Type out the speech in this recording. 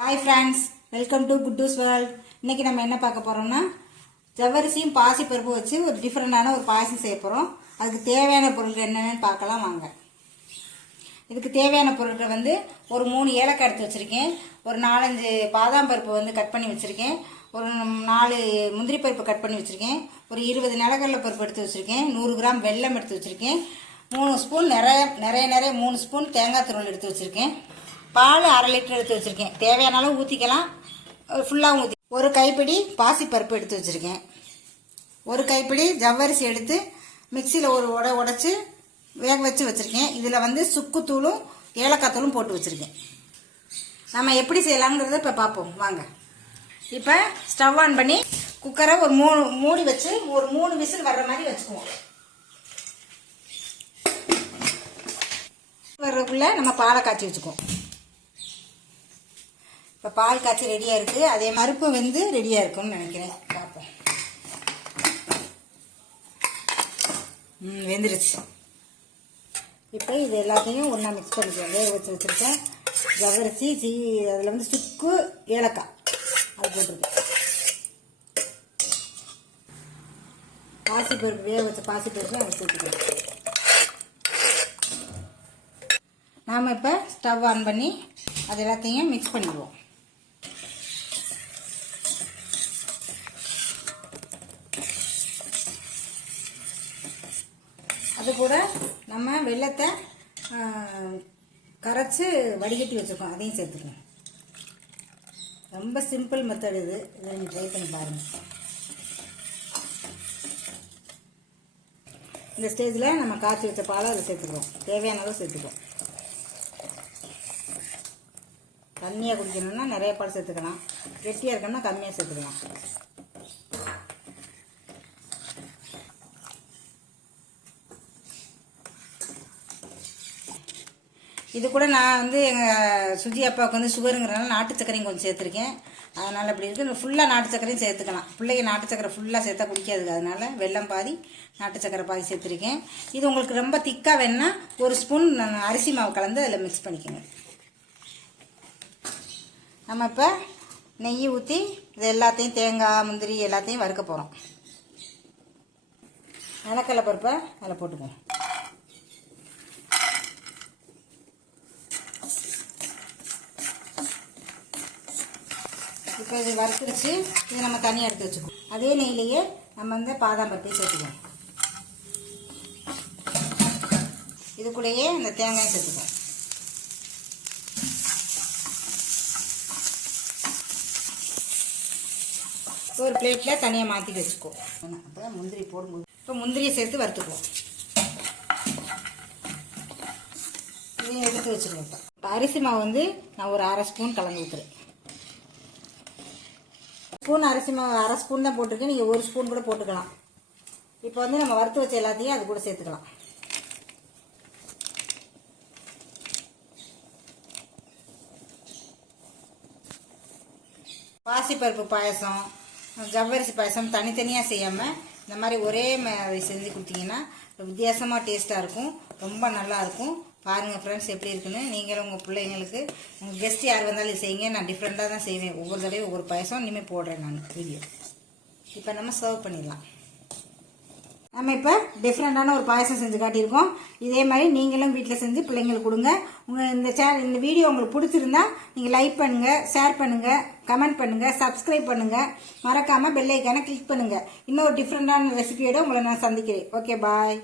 Hi friends, welcome to Kuttoos world. இன்றைக்கி நம்ம என்ன பார்க்க போகிறோம்னா ஜவ்வரிசியும் பாசிப்பருப்பு வச்சு ஒரு டிஃப்ரெண்டான ஒரு பாயசம் செய்ய போகிறோம். அதுக்கு தேவையான பொருட்கள் என்னென்னு பார்க்கலாம் வாங்க. இதுக்கு தேவையான பொருட்கள் வந்து ஒரு 3 ஏலக்காய் எடுத்து வச்சுருக்கேன், ஒரு 4-5 பாதாம் பருப்பு வந்து கட் பண்ணி வச்சுருக்கேன், ஒரு 4 முந்திரி பருப்பு கட் பண்ணி வச்சுருக்கேன், ஒரு 20 நிலக்கடலை பருப்பு எடுத்து வச்சுருக்கேன், 100 கிராம் வெல்லம் எடுத்து வச்சுருக்கேன், 3 ஸ்பூன் நிறைய 3 ஸ்பூன் தேங்காய் துருவல் எடுத்து வச்சுருக்கேன், பால் 1/2 லிட்டர் எடுத்து வச்சுருக்கேன். தேவையான அளவு ஊற்றிக்கலாம், ஃபுல்லாக ஊற்றி. ஒரு கைப்பிடி பாசிப்பருப்பு எடுத்து வச்சுருக்கேன், ஒரு கைப்பிடி ஜவ்வரிசி எடுத்து மிக்சியில் ஒரு உடைச்சி வேக வச்சு வச்சுருக்கேன். இதில் வந்து சுக்குத்தூளும் ஏலக்காய் தூளும் போட்டு வச்சுருக்கேன். நம்ம எப்படி செய்யலாங்கிறத இப்போ பார்ப்போம் வாங்க. இப்போ ஸ்டவ் ஆன் பண்ணி குக்கரை ஒரு மூடி வச்சு ஒரு 3 விசில் வர்ற மாதிரி வச்சுக்குவோம். வர்றதுக்குள்ளே நம்ம பாலை காய்ச்சி வச்சுக்குவோம். இப்போ பால் காய்ச்சி ரெடியாக இருக்குது, அதே பருப்பு வந்து ரெடியாக இருக்கும்னு நினைக்கிறேன். பார்ப்போம். வெந்துருச்சு. இப்போ இது எல்லாத்தையும் ஒன்றா மிக்ஸ் பண்ணிக்குவோம். வேக வச்சு வச்சுருக்கேன் ஜவ்வரிசி, அதில் வந்து சுக்கு ஏலக்காய் அது போட்டிருக்கேன். பாசிப்பருப்பு வேக வச்ச பாசிப்பருப்பு அதை சேர்த்துக்கலாம். நாம் இப்போ ஸ்டவ் ஆன் பண்ணி அது எல்லாத்தையும் மிக்ஸ் பண்ணிடுவோம். அது கூட நம்ம வெல்லத்தை கரைச்சி வடிகட்டி வச்சுருக்கோம், அதையும் சேர்த்துக்கணும். ரொம்ப சிம்பிள் மெத்தட் இது, இதை நீங்கள் ட்ரை பண்ணி பாருங்கள். இந்த ஸ்டேஜில் நம்ம காய்ச்சி வச்ச பாலை அதை சேர்த்துக்குவோம். தேவையான அளவு சேர்த்துக்குவோம். தண்ணியாக குடிக்கணும்னா நிறைய பால் சேர்த்துக்கலாம், கெட்டியாக இருக்கணும்னா கம்மியாக சேர்த்துக்கலாம். இது கூட நான் வந்து எங்கள் சுஜி அப்பாவுக்கு வந்து சுகருங்கிறனால நாட்டு சக்கரையும் கொஞ்சம் சேர்த்துருக்கேன். அதனால் அப்படி இருக்குது. ஃபுல்லாக நாட்டு சக்கரையும் சேர்த்துக்கலாம். பிள்ளைங்க நாட்டு சக்கரை ஃபுல்லாக சேர்த்தா குடிக்காதுங்க, அதனால் வெல்லம் பாதி நாட்டு சக்கரை பாதி சேர்த்துருக்கேன். இது உங்களுக்கு ரொம்ப திக்காக வேணுன்னா ஒரு ஸ்பூன் அரிசி மாவு கலந்து அதில் மிக்ஸ் பண்ணிக்கோங்க. நம்ம இப்போ நெய் ஊற்றி இது எல்லாத்தையும் தேங்காய் முந்திரி எல்லாத்தையும் வறுக்க போகிறோம். நிலக்கடலை பருப்பை அதில் போட்டுக்குவோம். இப்போ இது வறுத்துருச்சு, இது நம்ம தனியாக எடுத்து வச்சுக்குவோம். அதே நெய்லேயே நம்ம வந்து பாதாம் பருப்பையும் சேர்த்துக்குவோம். இது கூடயே இந்த தேங்காய் சேர்த்துக்குவோம். ஒரு பிளேட்டில் தனியாக மாற்றி வச்சுக்குவோம். அப்போ முந்திரி போடும்போது இப்போ முந்திரியை சேர்த்து வறுத்துக்குவோம். இதையும் எடுத்து வச்சுக்குவோம். இப்போ அரிசி மாவு வந்து நான் ஒரு 1/2 ஸ்பூன் கலந்து ஊற்றுறேன். அரிசி மாவு 1/2 ஸ்பூன் தான் போட்டிருக்கேன், நீங்கள் 1 ஸ்பூன் கூட போட்டுக்கலாம். இப்போ வந்து நம்ம வறுத்து வச்ச எல்லாத்தையும் அது கூட சேர்த்துக்கலாம். பாசிப்பருப்பு பாயசம், ஜவ்வரிசி பாயசம் தனித்தனியாக செய்யாமல் இந்த மாதிரி ஒரே செஞ்சு கொடுத்தீங்கன்னா வித்தியாசமாக டேஸ்ட்டாக இருக்கும், ரொம்ப நல்லாயிருக்கும். பாருங்கள் ஃப்ரெண்ட்ஸ் எப்படி இருக்குன்னு. நீங்களும் உங்கள் பிள்ளைங்களுக்கு உங்கள் கெஸ்ட் யார் வந்தாலும் இது செய்யுங்க. நான் டிஃப்ரெண்ட்டாக தான் செய்வேன், ஒவ்வொரு தடவையும் ஒவ்வொரு பாயசம் இனிமேல் போடுறேன் நான் வீடியோ. இப்போ நம்ம சர்வ் பண்ணிடலாம். நம்ம இப்போ டிஃப்ரெண்ட்டான ஒரு பாயசம் செஞ்சு காட்டியிருக்கோம். இதே மாதிரி நீங்களும் வீட்டில் செஞ்சு பிள்ளைங்களுக்கு கொடுங்க. இந்த வீடியோ உங்களுக்கு பிடிச்சிருந்தா நீங்கள் லைக் பண்ணுங்கள், ஷேர் பண்ணுங்கள், கமெண்ட் பண்ணுங்கள், சப்ஸ்கிரைப் பண்ணுங்கள், மறக்காமல் பெல் ஐக்கானை கிளிக் பண்ணுங்கள். இன்னொரு டிஃப்ரெண்ட்டான ரெசிபியோடு உங்களை நான் சந்திக்கிறேன். ஓகே, பாய்.